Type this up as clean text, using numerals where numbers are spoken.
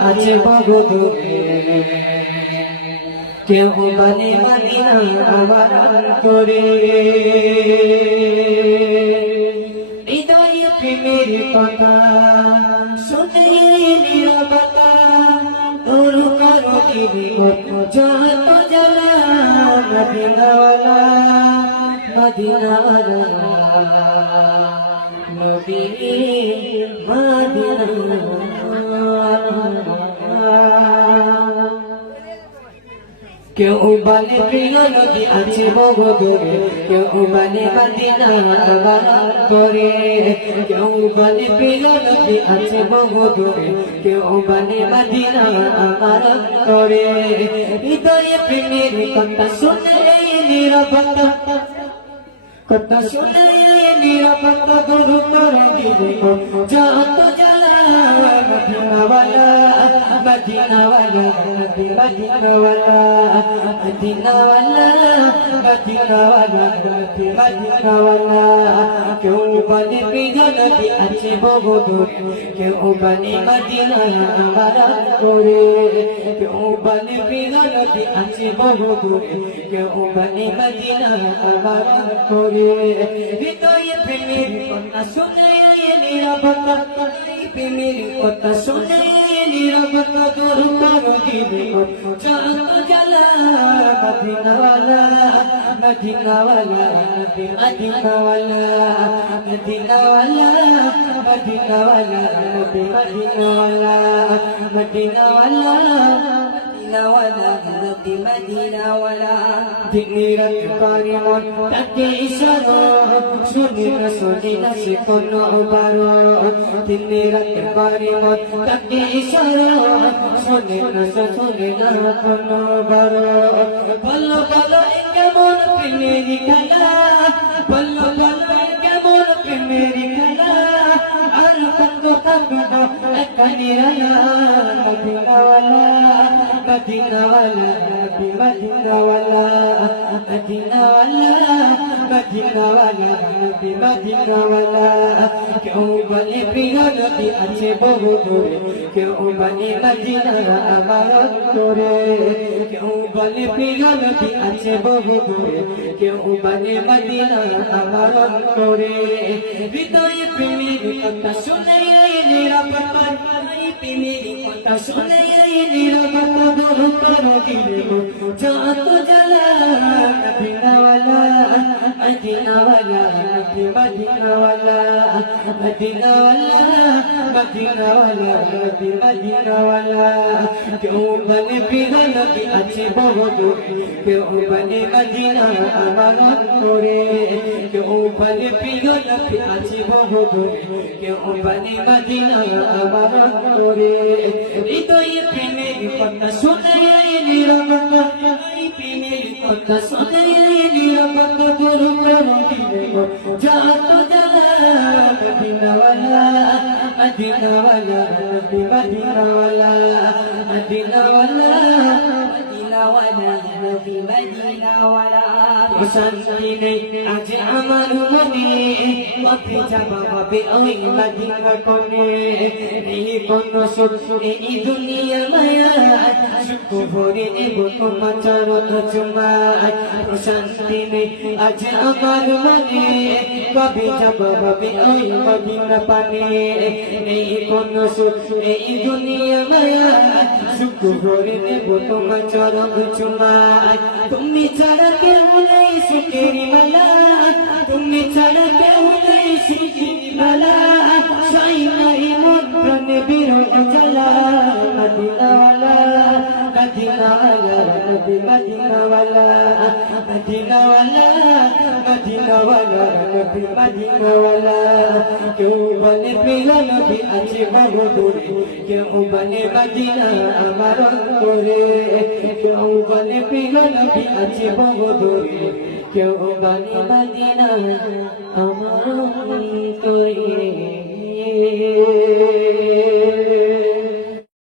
আছে বহুদূরে কেউ বলে মদিনা আমার করে হৃদয় প্রেমের কথা শুনে নীরবতা দূর করো দিবি যত জ্বালা মদিনাওয়ালা মদিনাওয়ালা নবী কেউ বলে প্রিয় নদী আছে বহুদূরে কেউ বলে মদিনা আমার করে কেউ বলে প্রিয় নদী আছে বহুদূরে কেউ বলে মদিনা আমার করে হৃদয়ে প্রেমের কথা শুনে নীরবতা কথা শুনে নীরবতা গুরু করে দিবে যত জ্বালা মদিনাওয়ালা মদিনাওয়ালা মদিনাওয়ালা মদিনাওয়ালা মদিনাওয়ালা মদিনাওয়ালা কেউ বলে প্রিয় নদী আছে বহুদূরে কেউ বলে মদিনা আমার করে কেউ বলে প্রিয় নদী আছে বহুদূরে কেউ বলে মদিনা আমার করে হৃদয়ে প্রেমের কথা শুনে নীরবতা প্রেমের কথা শুনে নীরবতা দূর করো দিবে যত জ্বালা মদিনাওয়ালা মদিনাওয়ালা মদিনাওয়ালা মদিনাওয়ালা মদিনাওয়ালা মদিনাওয়ালা মদিনাওয়ালা মদিনাওয়ালা দিনের করে মন তাকে ইশারা শুনি না সে কোনো বারো দিনের করে মন তাকে ইশারা শুনি না কোনো বারো বলো বলো কেমন প্রেমের খেলা বলো বলো কেমন প্রেমের খেলা আর কত থাকবো এখানে মদিনাওয়ালা মদিনাওয়ালা মদিনাওয়ালা মদিনাওয়ালা মদিনাওয়ালা মদিনাওয়ালা কেউ বলে প্রিয় নদী আছে বহুদূরে কেউ বলে মদিনা আমার করে কেউ বলে প্রিয় নদী আছে বহুদূরে কেউ বলে মদিনা আমার করে হৃদয়ে প্রেমের কথা শুনে নীরবতা প্রেমের কথা শুনে নীরবতা দূর করো দিবে যত জ্বালা মদিনাওয়ালা মদিনাওয়ালা মদিনাওয়ালা মদিনাওয়ালা মদিনাওয়ালা মদিনাওয়ালা কেউ বলে প্রিয় নদী আছে বহুদূরে কেউ বলে মদিনা আমার করে কেউ বলে প্রিয় নদী আছে বহুদূরে কেউ বলে মদিনা আমার করে হৃদয়ে প্রেমের কথা শুনে নীরবতা প্রেমের কথা শুনে নীরবতা গুরু করো দিবে যত জ্বালা মদিনাওয়ালা মদিনাওয়ালা মদিনাওয়ালা মদিনাওয়ালা মদিনাওয়ালা মদিনাওয়ালা শান্তি নেই আজ আমার মনে কবে যাবা হবে ওই মদিনা কোণে নেই কোনো সুখ এই দুনিয়া মায়া সুখ ভরে নেব তোমার চরণ চুমায় শান্তি নেই আজ আমার মনে কবে যাবা হবে ওই মদিনা পানে নেই কোনো সুখ এই দুনিয়া মায়া সুখ ভরে নেব তোমার চরণ চুমায় তুমি ছাড়া কেউ নেই সুখের মালা তুমি ছাড়া কেউ নেই সুখের মালা সাই নাই মন বিরহ জ্বালা মদিনাওয়ালা মদিনাওয়ালা মদিনাওয়ালা মদিনাওয়ালা মদিনাওয়ালা মদিনাওয়ালা কেউ বলে প্রিয় নবী আছে বহুদূরে কেউ বলে মদিনা আমার করে কেউ বলে প্রিয় নবী আছে বহুদূরে কেউ বলে মদিনা আমার করে